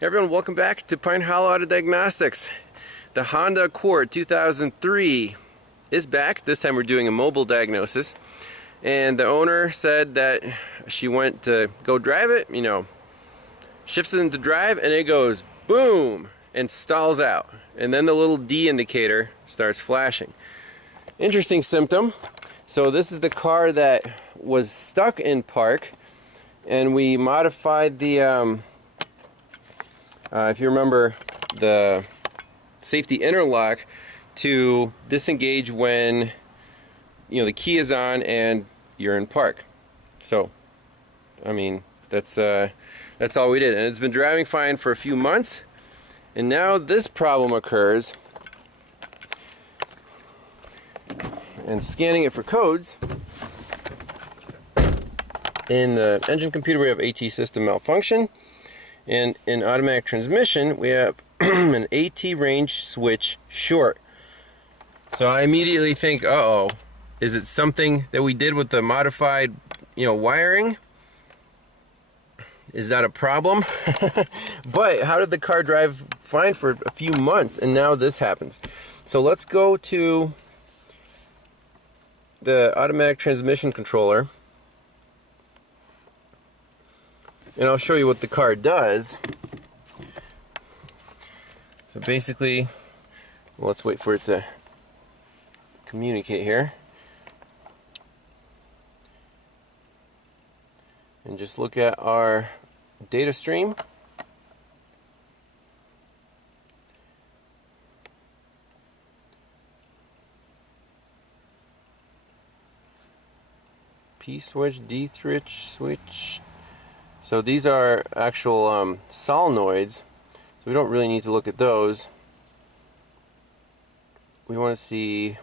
Hey everyone, welcome back to Pine Hollow Auto Diagnostics. The Honda Accord 2003 is back. This time we're doing a mobile diagnosis. And the owner said that she went to go drive it, shifts it into drive, and it goes boom and stalls out. And then the little D indicator starts flashing. Interesting symptom. So this is the car that was stuck in park, and we modified the if you remember, the safety interlock to disengage when the key is on and you're in park. So, I mean, that's all we did, and it's been driving fine for a few months. And now this problem occurs, and scanning it for codes in the engine computer, we have AT system malfunction. And in automatic transmission, we have an AT range switch short. So I immediately think, uh-oh, is it something that we did with the modified, wiring? Is that a problem? But how did the car drive fine for a few months, and now this happens? So let's go to the automatic transmission controller, and I'll show you what the car does. So basically, let's wait for it to communicate here. And just look at our data stream. P switch, D switch. So these are actual solenoids, so we don't really need to look at those. We want to see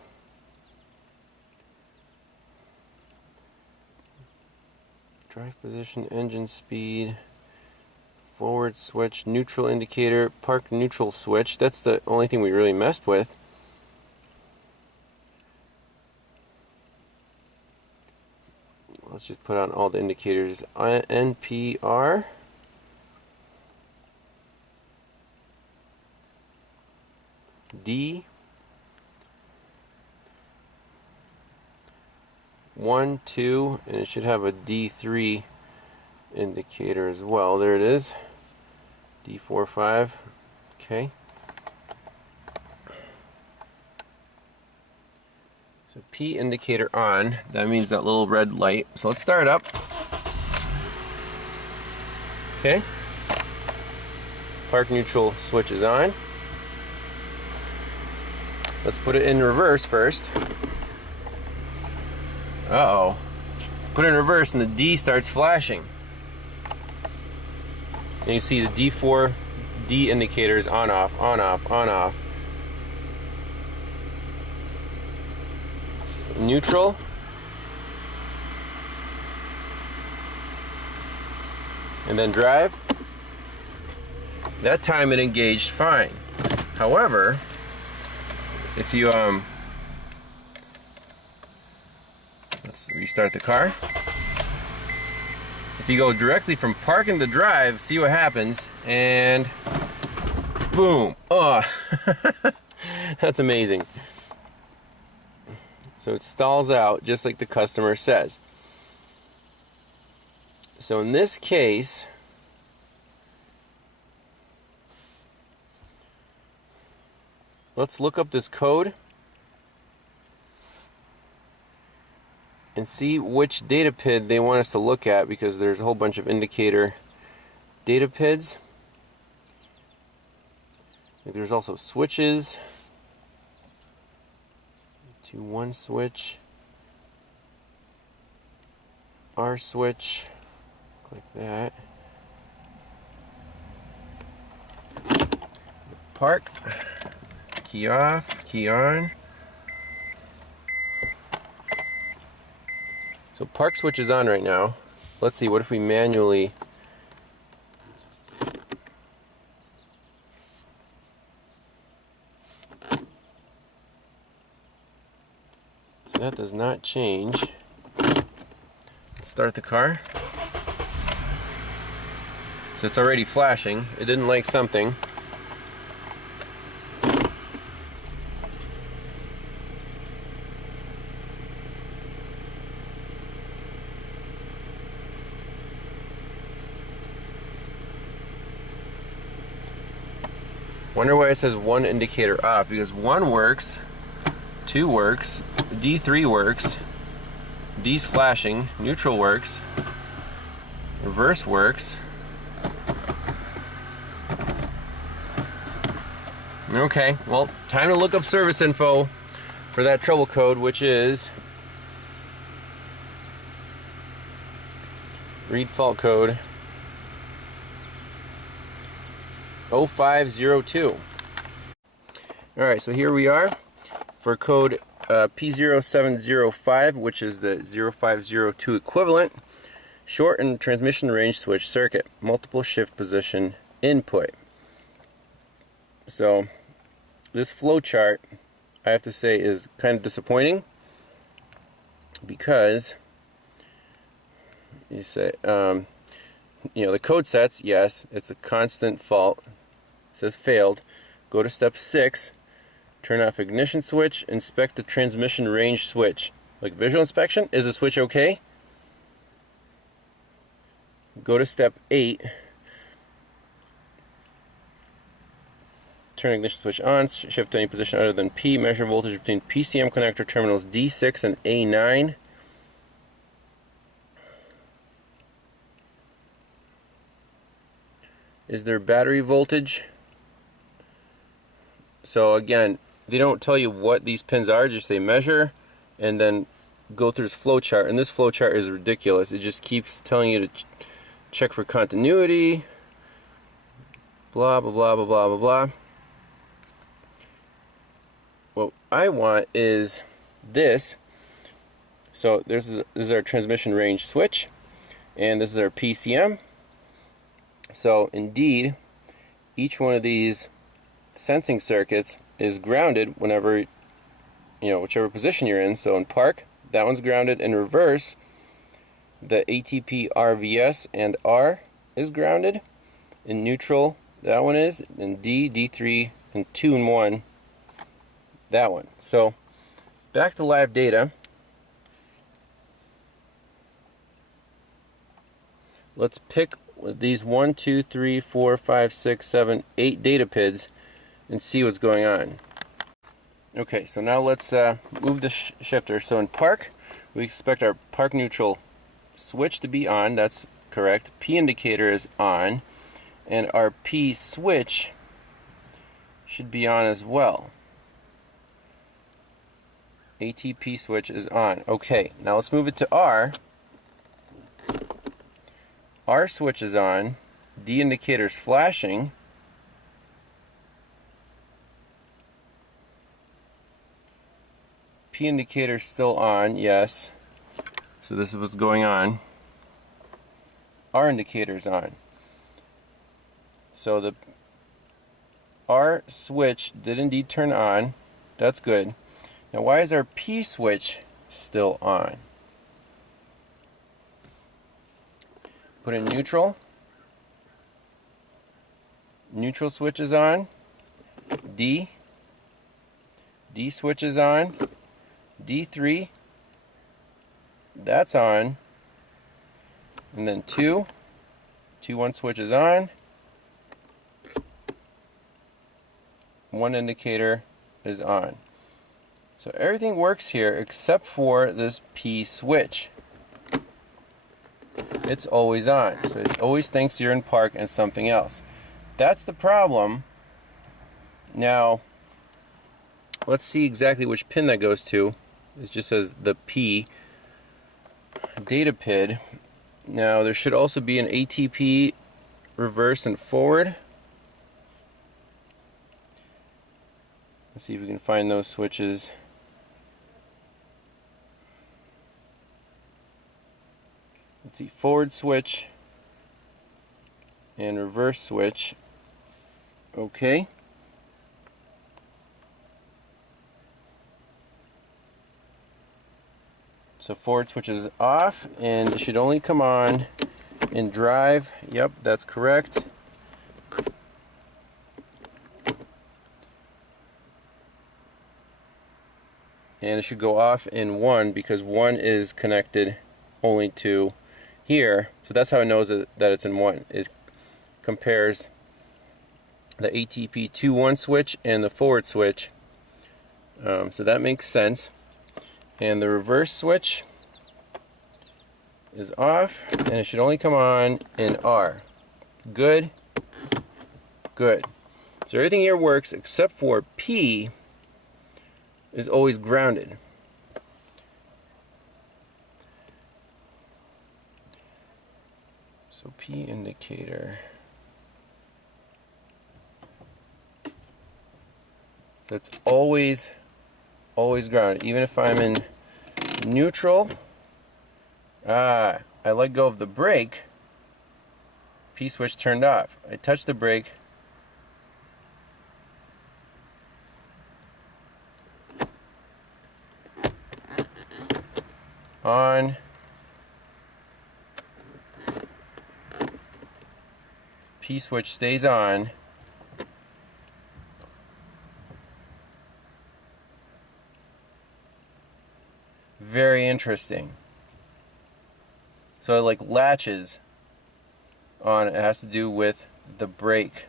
drive position, engine speed, forward switch, neutral indicator, park neutral switch. That's the only thing we really messed with. Let's just put on all the indicators. NPR. D. 1, 2, and it should have a D3 indicator as well. There it is. D4, 5. Okay. So P indicator on, that means that little red light. So let's start it up. Okay. Park neutral switch is on. Let's put it in reverse first. Uh-oh. Put it in reverse and the D starts flashing. And you see the D4, D indicators on, off, on, off, on, off. Neutral. And then drive. That time it engaged fine. However, if you let's restart the car. If you go directly from parking to drive, see what happens, and boom. Oh, that's amazing. So it stalls out just like the customer says. So in this case, let's look up this code and see which data PID they want us to look at, because there's a whole bunch of indicator data PIDs. There's also switches. 2-1 switch, R switch, click that. Park, key off, key on. So park switch is on right now. Let's see, what if we manually that does not change. Let's start the car. So it's already flashing. It didn't like something. Wonder why it says one indicator off, because 1 works, 2 works, D3 works, D's flashing, neutral works, reverse works. Okay, well, time to look up service info for that trouble code, which is read fault code 0502. Alright, so here we are for code P0705, which is the 0502 equivalent. Short and transmission range switch circuit, multiple shift position input. So this flow chart, I have to say, is kind of disappointing, because you say, you know, the code sets, yes, it's a constant fault. It says failed. Go to step 6, turn off ignition switch, inspect the transmission range switch. Like visual inspection, is the switch okay? Go to step 8, turn ignition switch on, shift to any position other than P, measure voltage between PCM connector terminals D6 and A9. Is there battery voltage? So again, they don't tell you what these pins are, just say measure and then go through this flow chart. And this flow chart is ridiculous. It just keeps telling you to check for continuity, blah blah blah blah blah blah blah. What I want is this. So this is our transmission range switch, and this is our PCM. So indeed, each one of these sensing circuits is grounded whenever, you know, whichever position you're in. So in park, that one's grounded. In reverse, the ATP RVS and R is grounded. In neutral, that one is. In D, D3, and 2 and 1, that one. So back to live data. Let's pick these 1, 2, 3, 4, 5, 6, 7, 8 data PIDs and see what's going on. Okay, so now let's move the shifter. So in park, we expect our park neutral switch to be on. That's correct. P indicator is on, and our P switch should be on as well. ATP switch is on. Okay, now let's move it to R. R switch is on. D indicator is flashing. P indicator still on, yes. So this is what's going on. R indicator's on. So the R switch did indeed turn on. That's good. Now why is our P switch still on? Put in neutral. Neutral switch is on. D. D switch is on. D3, that's on, and then 2, 1 switch is on, 1 indicator is on. So everything works here except for this P switch. It's always on, so it always thinks you're in park and something else. That's the problem. Now, let's see exactly which pin that goes to. It just says the P data PID. Now there should also be an ATP reverse and forward. Let's see if we can find those switches. Let's see, forward switch and reverse switch. Okay. So forward switch is off, and it should only come on in drive. Yep, that's correct. And it should go off in 1 because 1 is connected only to here. So that's how it knows that it's in 1. It compares the ATP to 1 switch and the forward switch. So that makes sense. And the reverse switch is off, and it should only come on in R. Good. Good. So everything here works except for P is always grounded. So P indicator. That's always grounded, even if I'm in neutral. I let go of the brake. P switch turned off. I touch the brake. On. P switch stays on. Very interesting. So it like latches on. It has to do with the brake.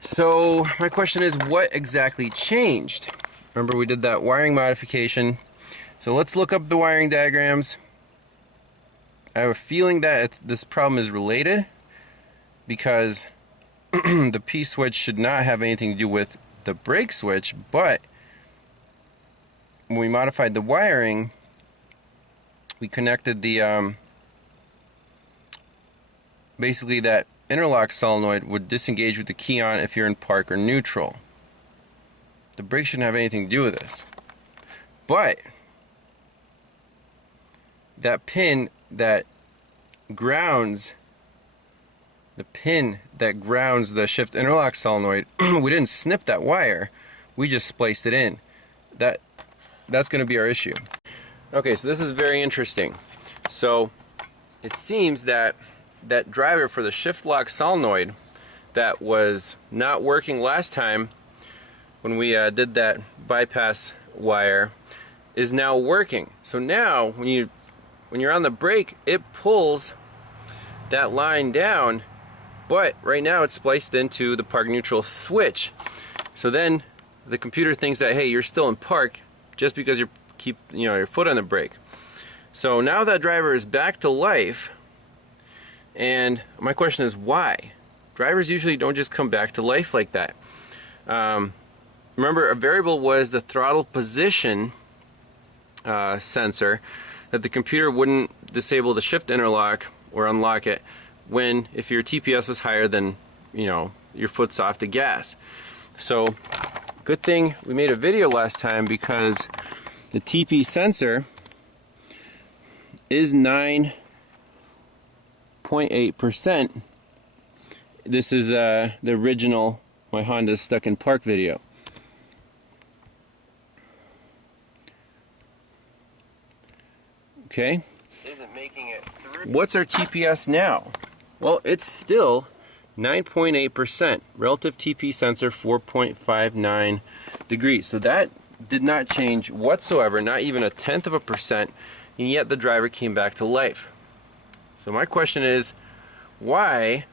So my question is, what exactly changed? Remember, we did that wiring modification. So let's look up the wiring diagrams. I have a feeling that this problem is related because the P switch should not have anything to do with the brake switch, but when we modified the wiring, we connected the basically that interlock solenoid would disengage with the key on if you're in park or neutral. The brake shouldn't have anything to do with this. But that pin that grounds the shift interlock solenoid, we didn't snip that wire, we just spliced it in. That's going to be our issue. Okay, so this is very interesting. So it seems that that driver for the shift lock solenoid that was not working last time when we did that bypass wire is now working. So now when you're on the brake, it pulls that line down, but right now it's spliced into the park neutral switch. So then the computer thinks that, hey, you're still in park just because you keep your foot on the brake. So now that driver is back to life, and my question is why? Drivers usually don't just come back to life like that. Remember, a variable was the throttle position sensor, that the computer wouldn't disable the shift interlock or unlock it if your TPS was higher than your foot's off the gas. So good thing we made a video last time, because the TP sensor is 9.8%. This is the original My Honda's Stuck in Park video. Okay. Isn't making it through. What's our TPS now? Well, it's still 9.8%. Relative TP sensor 4.59 degrees. So that did not change whatsoever, not even 1/10%, and yet the driver came back to life. So my question is, why?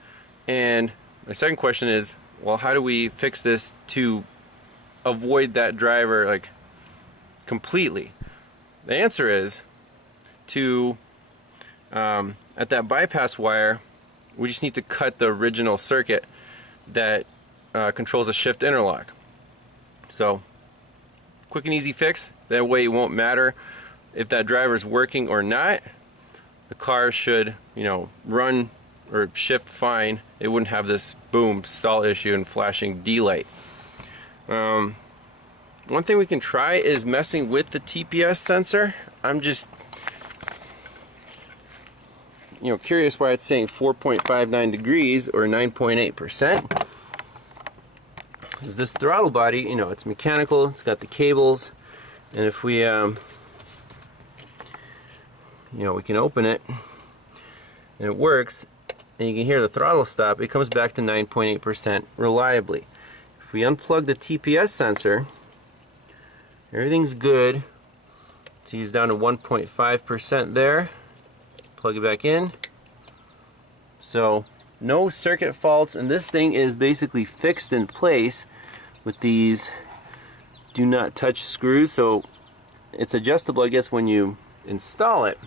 And my second question is, well, how do we fix this to avoid that driver completely? The answer is at that bypass wire, we just need to cut the original circuit that controls the shift interlock. So quick and easy fix. That way it won't matter if that driver's working or not. The car should run or shift fine. It wouldn't have this boom stall issue and flashing D light. One thing we can try is messing with the TPS sensor. I'm just curious why it's saying 4.59 degrees or 9.8%. Because this throttle body, it's mechanical, it's got the cables, and if we we can open it, and it works, and you can hear the throttle stop, it comes back to 9.8% reliably. If we unplug the TPS sensor, everything's good. So he's down to 1.5% there. Plug it back in. So no circuit faults, and this thing is basically fixed in place with these do not touch screws. So it's adjustable, I guess, when you install it.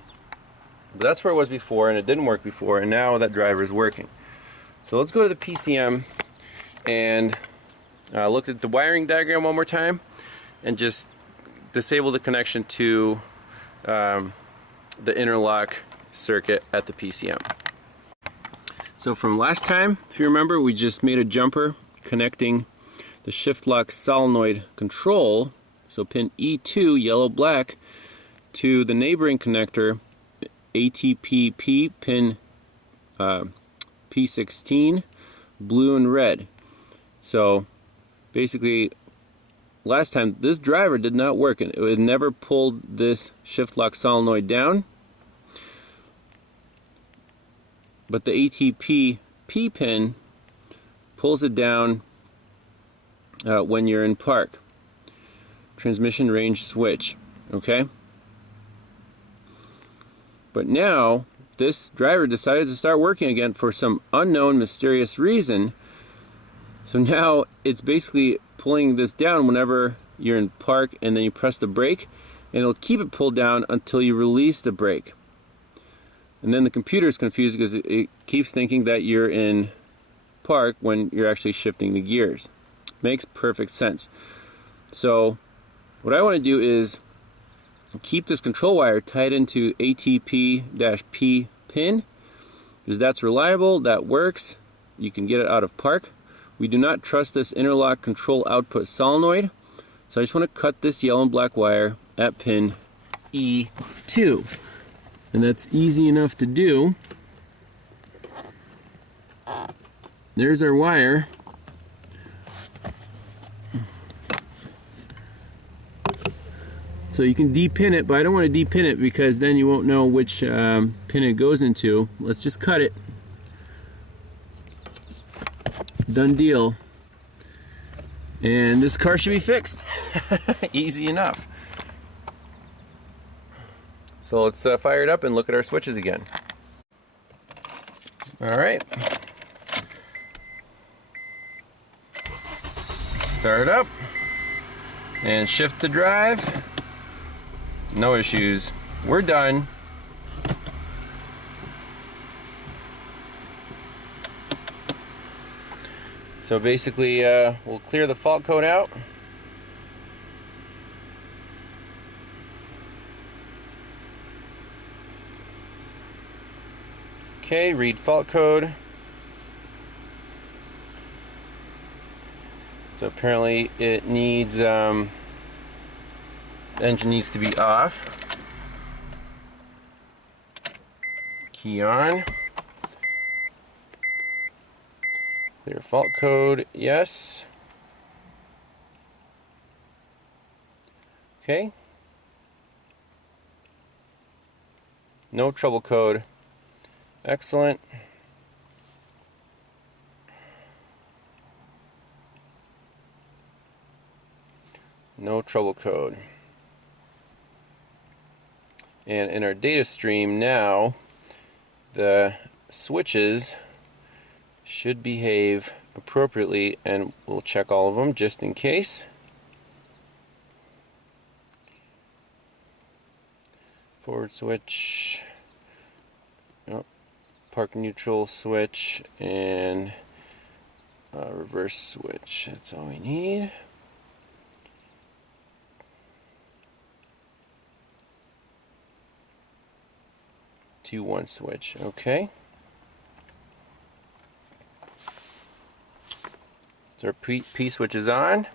But that's where it was before, and it didn't work before, and now that driver is working. So let's go to the PCM and look at the wiring diagram one more time and just disable the connection to the interlock circuit at the PCM. So from last time, if you remember, we just made a jumper connecting the shift lock solenoid control, so pin E2 yellow black, to the neighboring connector ATPP pin P16 blue and red. So basically last time this driver did not work, and it never pulled this shift lock solenoid down, but the ATP P pin pulls it down when you're in park. Transmission range switch, okay? But now this driver decided to start working again for some unknown mysterious reason. So now it's basically pulling this down whenever you're in park, and then you press the brake, and it'll keep it pulled down until you release the brake. And then the computer is confused because it keeps thinking that you're in park when you're actually shifting the gears. Makes perfect sense. So what I want to do is keep this control wire tied into ATP-P pin, because that's reliable, that works, you can get it out of park. We do not trust this interlock control output solenoid, so I just want to cut this yellow and black wire at pin E2, and that's easy enough to do. There's our wire. So you can depin it, but I don't want to depin it because then you won't know which pin it goes into. Let's just cut it. Done deal. And this car should be fixed. Easy enough. So let's fire it up and look at our switches again. Alright. Start up and shift to drive. No issues. We're done. So basically, we'll clear the fault code out. Okay, read fault code. So apparently it needs, the engine needs to be off. Key on. Clear fault code, yes. Okay. No trouble code. Excellent. No trouble code. And in our data stream now, the switches should behave appropriately, and we'll check all of them just in case. Forward switch, oh, park neutral switch, and reverse switch. That's all we need. To one switch, okay. So our P switch is on.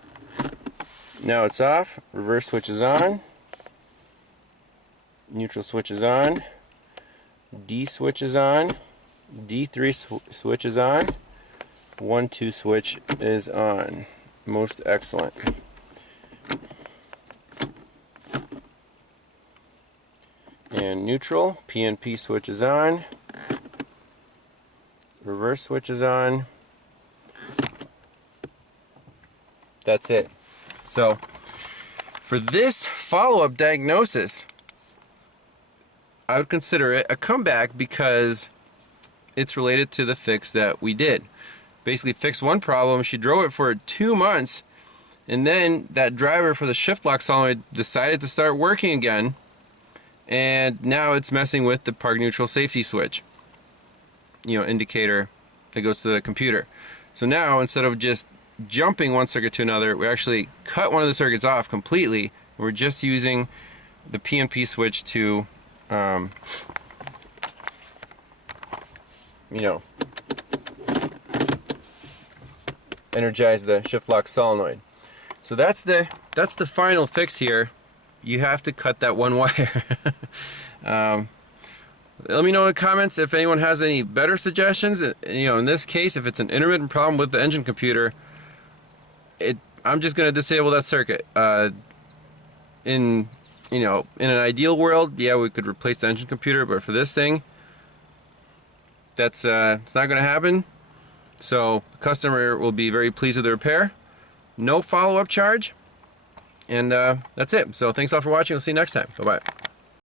Now it's off. Reverse switch is on. Neutral switch is on. D switch is on. D3 switch is on. 1-2 switch is on. Most excellent. And neutral, PNP switch is on. Reverse switch is on. That's it. So for this follow-up diagnosis, I would consider it a comeback because it's related to the fix that we did. Basically fixed one problem. She drove it for 2 months, and then that driver for the shift lock solenoid decided to start working again, and now it's messing with the park neutral safety switch, you know, indicator that goes to the computer. So now instead of just jumping one circuit to another, we actually cut one of the circuits off completely. We're just using the PNP switch to you know, energize the shift lock solenoid. So that's the final fix here. You have to cut that one wire. Let me know in the comments if anyone has any better suggestions. You know, in this case, if it's an intermittent problem with the engine computer, I'm just going to disable that circuit. In an ideal world, yeah, we could replace the engine computer, but for this thing, it's not going to happen. So the customer will be very pleased with the repair. No follow-up charge, and that's it. So thanks all for watching. We'll see you next time. Bye bye.